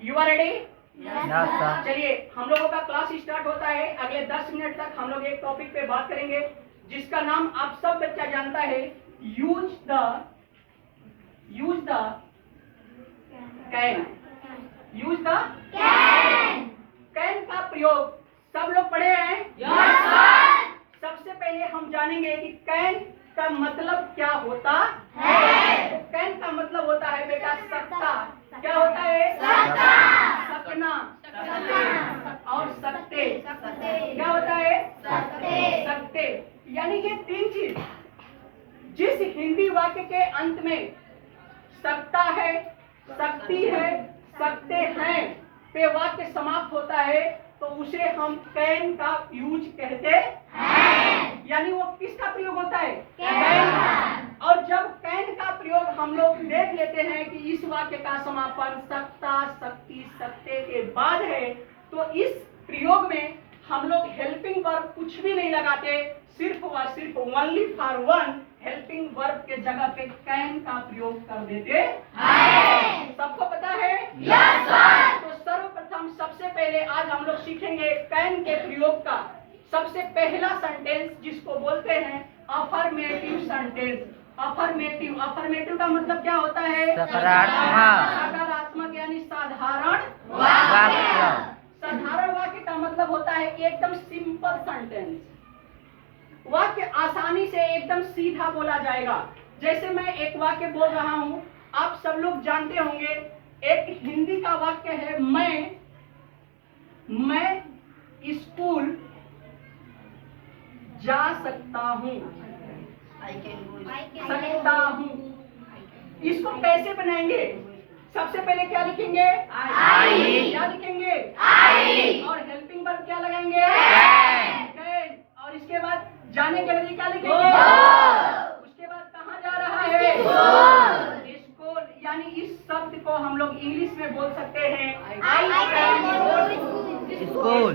You are ready? Yes sir. चलिए हम लोगों का क्लास स्टार्ट होता है। अगले 10 मिनट तक हम लोग एक टॉपिक पे बात करेंगे जिसका नाम आप सब बच्चा जानता है, use the can. Use the can का प्रयोग सब लोग पढ़े हैं? Yes sir. सबसे पहले हम जानेंगे कि कैन का मतलब क्या होता है। तो कैन का मतलब होता है बेटा सकता। क्या होता है? सकना और सकते। क्या होता है? सकते। यानी कि तीन चीज जिस हिंदी वाक्य के अंत में सकता है, सकती है, सकते हैं पे वाक्य समाप्त होता है तो उसे हम कैन का यूज कहते हैं। यानी वो किसका प्रयोग होता है? कैन का। और जब कैन का प्रयोग हम लोग देख लेते हैं कि इस वाक्य का समापन सकता, सकती, सकते के बाद है तो इस प्रयोग में हम लोग हेल्पिंग वर्ब कुछ भी नहीं लगाते, सिर्फ व सिर्फ only for one helping verb के जगह पे कैन का प्रयोग कर देते हैं। सबको पता है? Yes sir. तो सर्वप्रथम सबसे पहले आज हम लोग सीखेंगे कैन के प्रयोग का सबसे पहला सेंटेंस जिसको बोलते हैं अफर्मेटिव सेंटेंस। अफर्मेटिव का मतलब क्या होता है? सकारात्मक यानी साधारण वाक्य। साधारण वाक्य का मतलब होता है कि एकदम सिंपल सेंटेंस, वाक्य आसानी से एकदम सीधा बोला जाएगा। जैसे मैं एक वाक्य बोल रहा हूं, आप सब लोग जानते होंगे, एक हिंदी का वाक्य है मैं स्कूल जा सकता हूं। सकता हूं इसको कैसे बनाएंगे? सबसे पहले क्या लिखेंगे? आई। क्या लिखेंगे? आई। और हेल्पिंग वर्ब क्या लगाएंगे? कैन। और इसके बाद जाने के लिए क्या लिखेंगे? उसके बाद कहाँ जा रहा है? स्कूल। यानी इस शब्द को हम लोग इंग्लिश में बोल सकते हैं आई कैन गो स्कूल।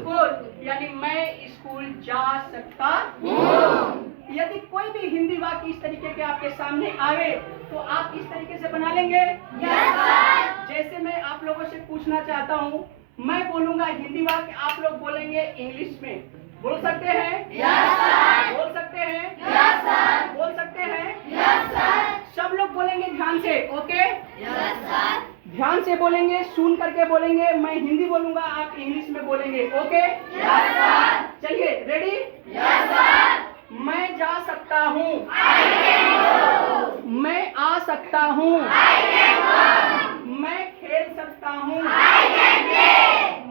यानी मैं स्कूल जा सकता हूँ। यदि कोई भी हिंदी वाक्य इस तरीके के आपके सामने आवे तो आप इस तरीके से बना लेंगे? Yes sir. जैसे मैं आप लोगों से पूछना चाहता हूँ, मैं बोलूंगा हिंदी वाक्य, आप लोग बोलेंगे इंग्लिश में। बोल सकते हैं? Yes sir. बोल सकते हैं? Yes sir. बोल सकते हैं? Yes sir. सब लोग बोलेंगे ध्यान से। ओके? Yes sir. ध्यान से बोलेंगे, सुन करके बोलेंगे। मैं हिंदी बोलूंगा, आप इंग्लिश में बोलेंगे। ओके? Yes sir. चलिए, रेडी? Yes sir. मैं जा सकता हूँ। I can go. मैं आ सकता हूँ। I can go. मैं खेल सकता हूँ। I can play.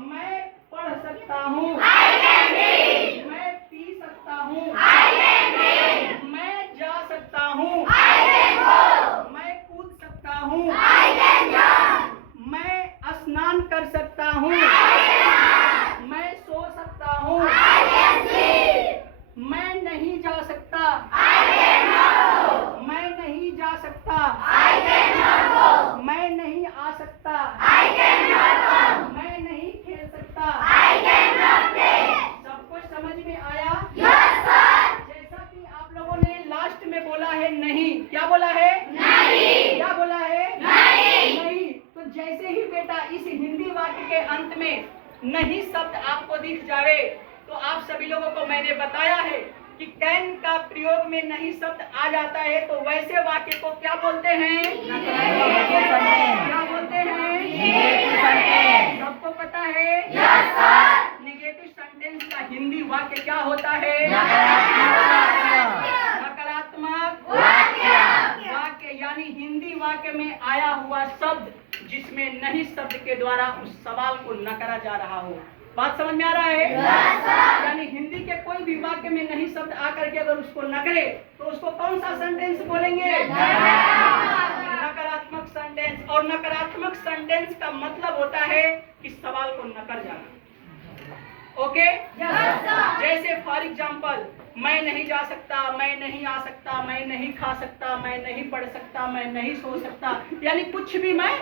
मैं पढ़ सकता हूँ। I can read. मैं पी सकता हूँ। I can drink. मैं जा सकता हूँ। I can go. मैं कूद सकता हूँ। I can jump. मैं स्नान कर सकता हूँ। I can run. मैं सो सकता हूँ। I can sleep. मैं नहीं जा सकता। आई कैन नॉट गो। मैं नहीं जा सकता। आई कैन नॉट गो। मैं नहीं आ सकता। आई कैन नॉट कम। मैं नहीं खेल सकता। आई कैन नॉट प्ले। सब कुछ समझ में आया? Yes sir. जैसा कि आप लोगों ने लास्ट में बोला है नहीं। क्या बोला है? नहीं। क्या बोला है? नहीं। नहीं। तो जैसे ही बेटा इस हिंदी वाक्य के अंत में नहीं शब्द आपको दिख जावे तो आप सभी लोगों को मैंने बताया है कि कैन का प्रयोग में नहीं शब्द आ जाता है तो वैसे वाक्य को क्या बोलते हैं? क्या बोलते हैं? सबको पता है? Yes sir. नेगेटिव सेंटेंस का हिंदी वाक्य क्या होता है? नकारात्मक वाक्य। यानी हिंदी वाक्य में आया हुआ शब्द जिसमें नहीं शब्द के द्वारा उस सवाल को नकारा जा रहा हो। बात समझ में आ रहा है? Yes sir. यानी हिंदी के कोई भी वाक्य में नहीं शब्द आकर के अगर उसको नकरे तो उसको कौन सा सेंटेंस बोलेंगे? नकारात्मक सेंटेंस। और नकारात्मक सेंटेंस का मतलब होता है कि सवाल को नकर जाना। ओके? Yes sir. जैसे फॉर एग्जाम्पल, मैं नहीं जा सकता, मैं नहीं आ सकता, मैं नहीं खा सकता, मैं नहीं पढ़ सकता, मैं नहीं सो सकता, यानी कुछ भी मैं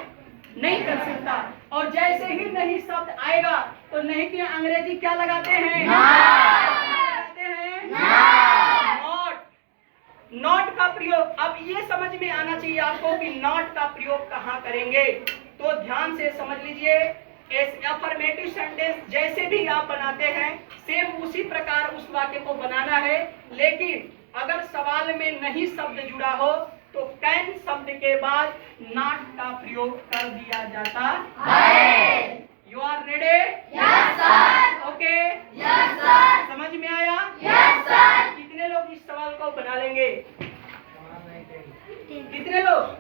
नहीं कर सकता। और जैसे ही नहीं शब्द आएगा तो नहीं की अंग्रेजी क्या लगाते हैं? लगाते हैं नॉट का प्रयोग। अब ये समझ में आना चाहिए आपको कि नॉट का प्रयोग कहाँ करेंगे। तो ध्यान से समझ लीजिए, अफर्मेटिव सेंटेंस जैसे भी आप बनाते हैं सेम उसी प्रकार उस वाक्य को बनाना है। लेकिन अगर सवाल में नहीं शब्द जुड़ा हो तो कैन शब्द के बाद नॉट का प्रयोग कर दिया जाता है। You are ready? Yes sir. Okay, yes sir. समझ में आया? Yes sir. कितने लोग इस सवाल को बना लेंगे? कितने लोग?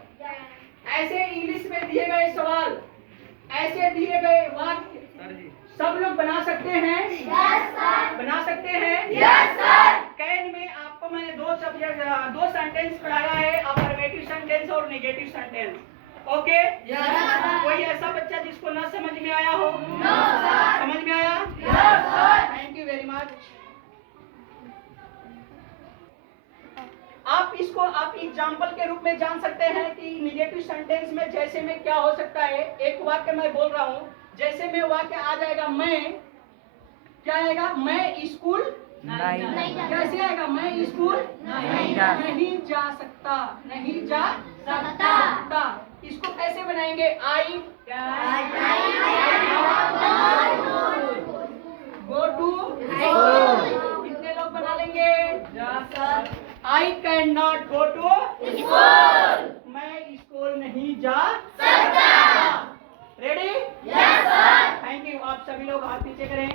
ऐसे इंग्लिश में दिए गए सवाल, ऐसे दिए गए वाक्य सब लोग बना सकते हैं? Yes sir. बना सकते हैं? Yes sir. कैन में आपको मैंने दो सेंटेंस पढ़ाया है, अफर्मेटिव सेंटेंस और negative sentence. Okay? Yes sir. कोई ऐसा बच्चा जिसको ना समझ में आया हो? No sir. समझ में आया? Yes sir. Thank you very much. आप इसको आप एग्जाम्पल के रूप में जान सकते हैं कि नेगेटिव सेंटेंस में जैसे में क्या हो सकता है। एक वाक्य मैं बोल रहा हूँ, जैसे में वाक्य आ जाएगा मैं, क्या आएगा? मैं स्कूल नहीं कैसे आएगा? मैं स्कूल नहीं जा नहीं जा सकता, नहीं जा सकता। सकता। इसको कैसे बनाएंगे? I go to school. कितने लोग बना लेंगे? I can not go to school. मैं स्कूल नहीं जा सकता। Ready? Yes sir. Thank you. आप सभी लोग हाथ नीचे करें।